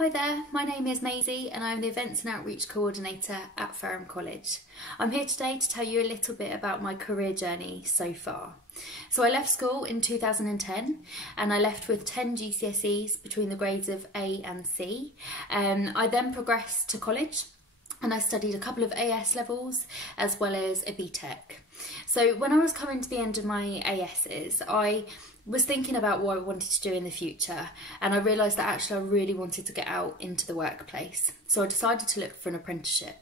Hi there, my name is Maisie and I'm the Events and Outreach Coordinator at Fareham College. I'm here today to tell you a little bit about my career journey so far. So I left school in 2010 and I left with 10 GCSEs between the grades of A and C. I then progressed to college and I studied a couple of AS levels as well as a BTEC. So when I was coming to the end of my ASs, I was thinking about what I wanted to do in the future, and I realised that actually I really wanted to get out into the workplace. So I decided to look for an apprenticeship.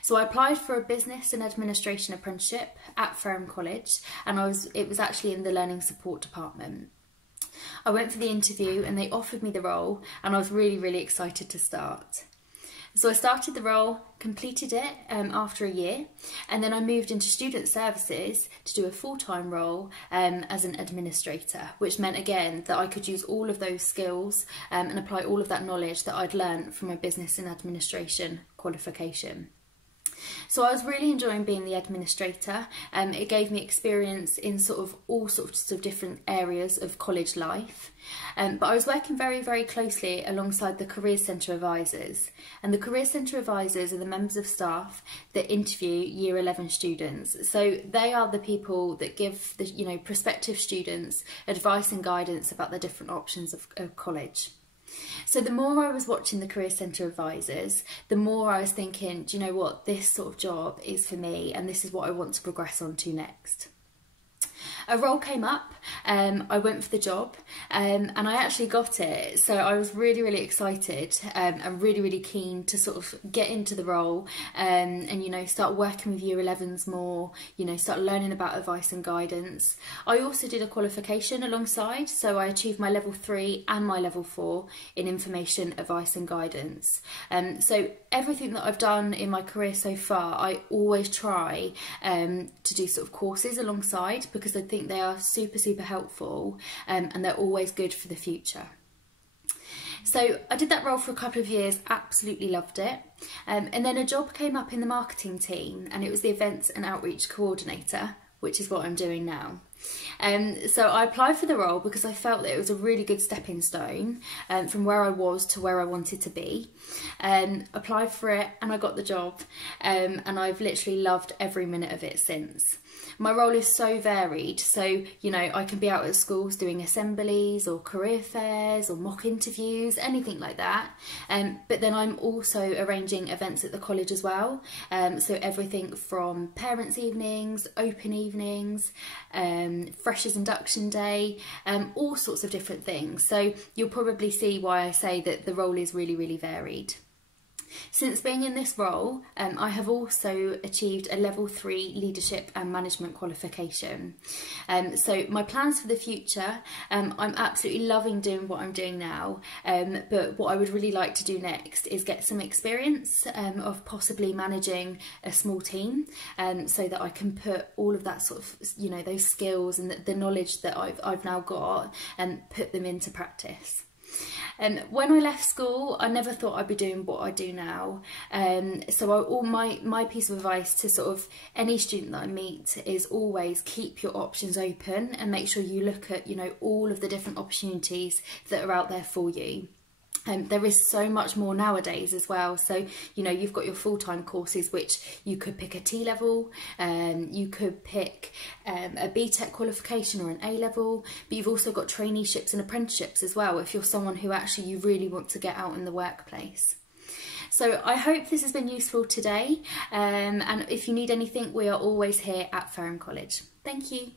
So I applied for a business and administration apprenticeship at Fareham College, and it was actually in the learning support department. I went for the interview and they offered me the role, and I was really excited to start. So I started the role, completed it after a year, and then I moved into student services to do a full-time role as an administrator, which meant again that I could use all of those skills and apply all of that knowledge that I'd learned from my business and administration qualification. So I was really enjoying being the administrator. It gave me experience in all sorts of different areas of college life. But I was working very closely alongside the Career Centre advisors. And the Career Centre advisors are the members of staff that interview Year 11 students. So they are the people that give the prospective students advice and guidance about the different options of college. So the more I was watching the Career Centre advisors, the more I was thinking, do you know what, this sort of job is for me and this is what I want to progress on to next. A role came up, I went for the job and I actually got it, so I was really excited and really keen to sort of get into the role and start working with Year 11s more, start learning about advice and guidance. I also did a qualification alongside, so I achieved my level 3 and my level 4 in information, advice and guidance. So everything that I've done in my career so far, I always try to do sort of courses alongside, because I think they are super helpful and they're always good for the future. So I did that role for a couple of years, absolutely loved it. And then a job came up in the marketing team and it was the Events and Outreach Coordinator, which is what I'm doing now. So I applied for the role because I felt that it was a really good stepping stone from where I was to where I wanted to be. Applied for it and I got the job, and I've literally loved every minute of it since. My role is so varied, so I can be out at schools doing assemblies or career fairs or mock interviews, anything like that. But then I'm also arranging events at the college as well, so everything from parents' evenings, open evenings, freshers induction day, all sorts of different things. So you'll probably see why I say that the role is really varied. Since being in this role, I have also achieved a level 3 leadership and management qualification. So my plans for the future, I'm absolutely loving doing what I'm doing now, but what I would really like to do next is get some experience of possibly managing a small team, so that I can put all of that sort of, those skills and the knowledge that I've now got and put them into practice. When I left school, I never thought I'd be doing what I do now. So my piece of advice to sort of any student that I meet is always keep your options open and make sure you look at, all of the different opportunities that are out there for you. There is so much more nowadays as well, so you've got your full-time courses which you could pick a T-level, you could pick a BTEC qualification or an A-level, but you've also got traineeships and apprenticeships as well if you're someone who actually you really want to get out in the workplace. So I hope this has been useful today, and if you need anything, we are always here at Fareham College. Thank you.